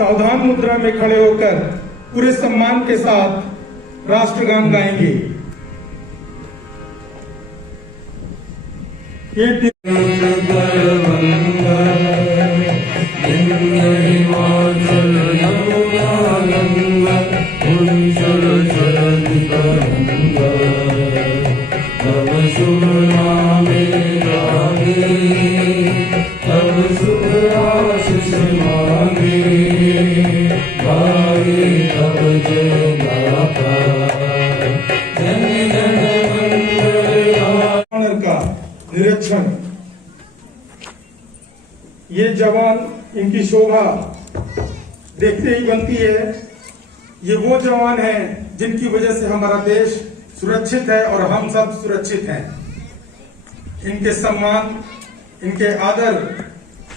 सावधान मुद्रा में खड़े होकर पूरे सम्मान के साथ राष्ट्रगान गाएंगे। निरीक्षण, ये जवान, इनकी शोभा देखते ही बनती है। ये वो जवान हैं जिनकी वजह से हमारा देश सुरक्षित है और हम सब सुरक्षित हैं। इनके सम्मान, इनके आदर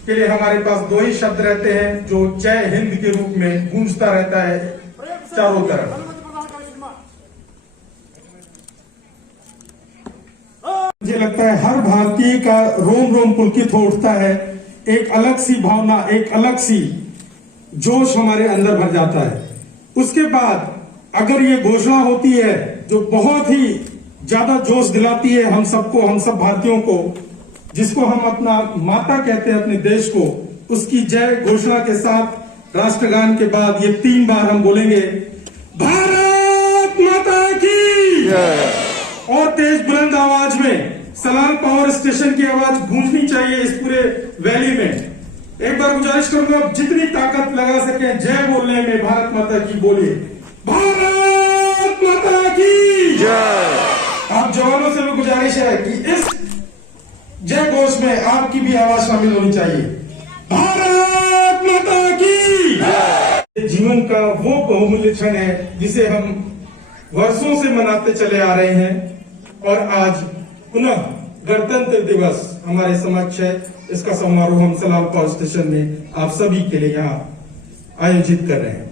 के लिए हमारे पास दो ही शब्द रहते हैं जो जय हिंद के रूप में गूंजता रहता है चारों तरफ। मुझे लगता है हर भारतीय का रोम रोम पुलकित हो उठता है। एक अलग सी भावना, एक अलग सी जोश हमारे अंदर भर जाता है। उसके बाद अगर ये घोषणा होती है जो बहुत ही ज्यादा जोश दिलाती है हम सबको, हम सब भारतीयों को, जिसको हम अपना माता कहते हैं अपने देश को, उसकी जय घोषणा के साथ राष्ट्रगान के बाद ये 3 बार हम बोलेंगे, भारत माता की जय। और तेज बुलंद आवाज में सलाल पावर स्टेशन की आवाज गूंजनी चाहिए इस पूरे वैली में। एक बार गुजारिश करूंगा, आप जितनी ताकत लगा सके जय बोलने में भारत माता की बोलिए, भारत माता की जय। आप जवानों से भी गुजारिश है कि इस जय घोष में आपकी भी आवाज शामिल होनी चाहिए, भारत माता की जय। जीवन का वो बहुमूल्य क्षण है जिसे हम वर्षों से मनाते चले आ रहे हैं और आज पुनः गणतंत्र दिवस हमारे समक्ष है। इसका समारोह हम सलाल पावर स्टेशन में आप सभी के लिए यहाँ आयोजित कर रहे हैं।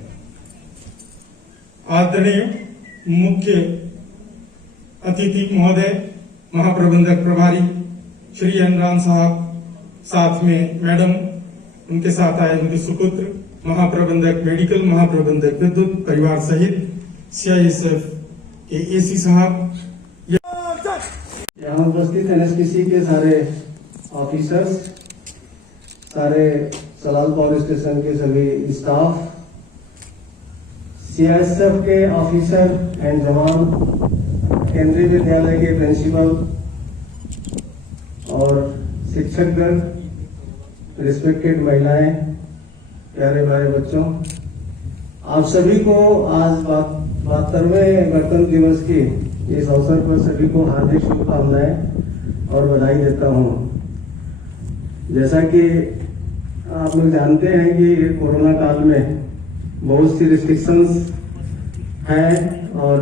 आदरणीय मुख्य अतिथि महोदय, महाप्रबंधक प्रभारी श्री अनुराम साहब, साथ में मैडम, उनके साथ आए उनके सुपुत्र, महाप्रबंधक मेडिकल, महाप्रबंधक विद्युत, परिवार सहित CISF के AC साहब, यहाँ उपस्थित NSPC के सारे ऑफिसर्स, सारे सलाल पावर स्टेशन के सभी स्टाफ, CISF के ऑफिसर एंड जवान, केंद्रीय विद्यालय के प्रिंसिपल और शिक्षकगण, रिस्पेक्टेड महिलाएं, प्यारे भाई बच्चों, आप सभी को आज 72वें गणतंत्र दिवस की इस अवसर पर सभी को हार्दिक शुभकामनाएं और बधाई देता हूं। जैसा कि आप लोग जानते हैं कि कोरोना काल में बहुत सी रिस्ट्रिक्शंस हैं और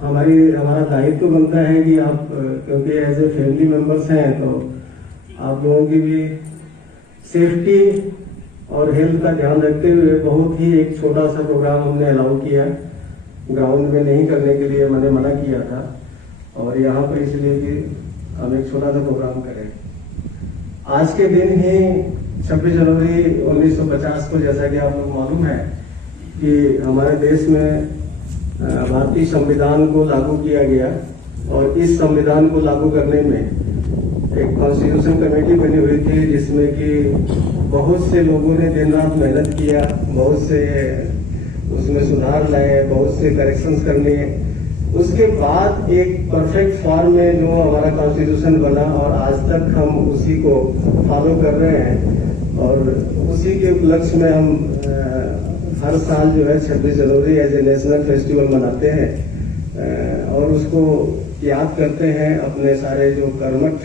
हमारा दायित्व बनता है कि आप, क्योंकि एज ए फैमिली मेंबर्स हैं, तो आप लोगों की भी सेफ्टी और हेल्थ का ध्यान रखते हुए बहुत ही एक छोटा सा प्रोग्राम हमने अलाउ किया। ग्राउंड में नहीं करने के लिए मैंने मना किया था और यहाँ पर इसलिए कि हम एक छोटा सा प्रोग्राम करें। आज के दिन ही 26 जनवरी 1950 को, जैसा कि आप लोग मालूम है कि हमारे देश में भारतीय संविधान को लागू किया गया और इस संविधान को लागू करने में एक कॉन्स्टिट्यूशन कमेटी बनी हुई थी जिसमें कि बहुत से लोगों ने दिन रात मेहनत किया, बहुत से उसमें सुधार लाए, बहुत से करेक्शंस करने। उसके बाद एक परफेक्ट फॉर्म में जो हमारा कॉन्स्टिट्यूशन बना और आज तक हम उसी को फॉलो कर रहे हैं और उसी के उपलक्ष्य में हम हर साल जो है 26 जनवरी एज ए नेशनल फेस्टिवल मनाते हैं और उसको याद करते हैं अपने सारे जो कर्मठ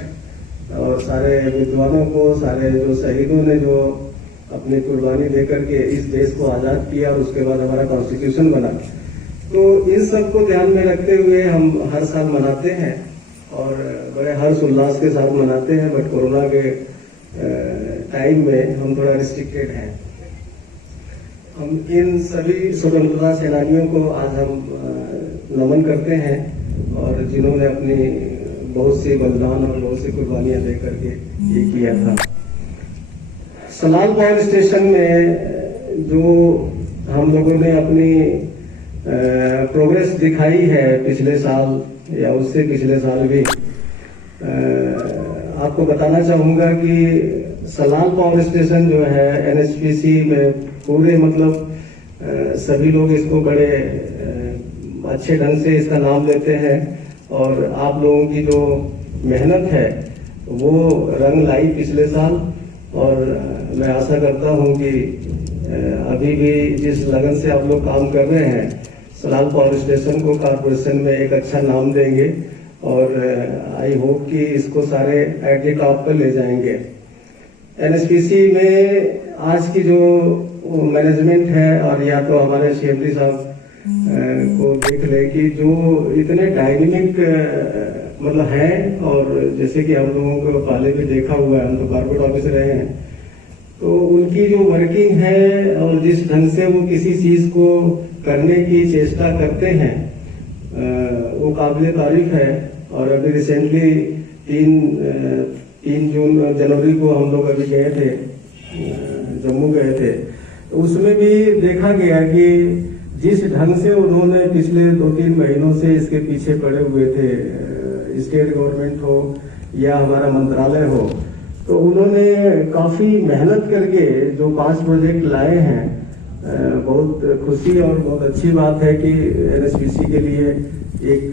और सारे विद्वानों को, सारे जो शहीदों ने जो अपनी कुर्बानी देकर के इस देश को आजाद किया और उसके बाद हमारा कॉन्स्टिट्यूशन बना। तो इन सबको ध्यान में रखते हुए हम हर साल मनाते हैं और बड़े हर्ष उल्लास के साथ मनाते हैं। बट कोरोना के टाइम में हम थोड़ा रिस्ट्रिक्टेड हैं। हम इन सभी स्वतंत्रता सेनानियों को आज हम नमन करते हैं और जिन्होंने अपनी बहुत सी बलिदान और बहुत सी कुर्बानियां देकर के ये किया था। सलाल पावर स्टेशन में जो हम लोगों ने अपनी प्रोग्रेस दिखाई है पिछले साल या उससे पिछले साल भी, आपको बताना चाहूंगा कि सलाल पावर स्टेशन जो है एनएचपीसी में पूरे मतलब सभी लोग इसको बड़े अच्छे ढंग से इसका नाम लेते हैं और आप लोगों की जो मेहनत है वो रंग लाई पिछले साल। और मैं आशा करता हूं कि अभी भी जिस लगन से आप लोग काम कर रहे हैं सलाल पावर स्टेशन को कारपोरेशन में एक अच्छा नाम देंगे और आई होप कि इसको सारे एट द टॉप पर ले जाएंगे। एनएचपीसी में आज की जो मैनेजमेंट है और या तो हमारे सीएमडी साहब को देख ले कि जो इतने डायनेमिक मतलब है, और जैसे कि हम लोगों को पहले भी देखा हुआ है, हम तो कॉर्पोरेट ऑफिसर रहे हैं, तो उनकी जो वर्किंग है और जिस ढंग से वो किसी चीज को करने की चेष्टा करते हैं वो काबिल तारीफ है। और अभी रिसेंटली 3 जनवरी को हम लोग अभी गए थे, जम्मू गए थे, तो उसमें भी देखा गया कि जिस ढंग से उन्होंने पिछले 2-3 महीनों से इसके पीछे पड़े हुए थे, स्टेट गवर्नमेंट हो या हमारा मंत्रालय हो, तो उन्होंने काफी मेहनत करके जो 5 प्रोजेक्ट लाए हैं, बहुत खुशी और बहुत अच्छी बात है कि एनएचपीसी के लिए एक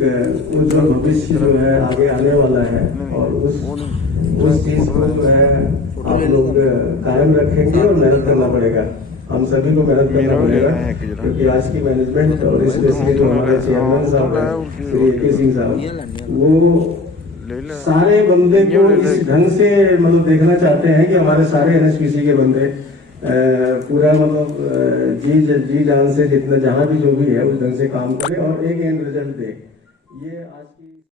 उज्जवल भविष्य जो है आगे आने वाला है और उस चीज को जो है आप लोग कायम रखेंगे और मेहनत करना पड़ेगा, हम सभी को मेहनत करना पड़ेगा, क्योंकि आज की मैनेजमेंट और स्पेशली जो हमारे चेयरमैन साहब हैं श्री ए.के. सिंह साहब, वो सारे बंदे को इस ढंग से मतलब देखना चाहते हैं कि हमारे सारे एनएचपीसी के बंदे पूरा मतलब जी जान से जितना जहां भी जो भी है उस ढंग से काम करें और एक एंड रिजल्ट दे। ये आज की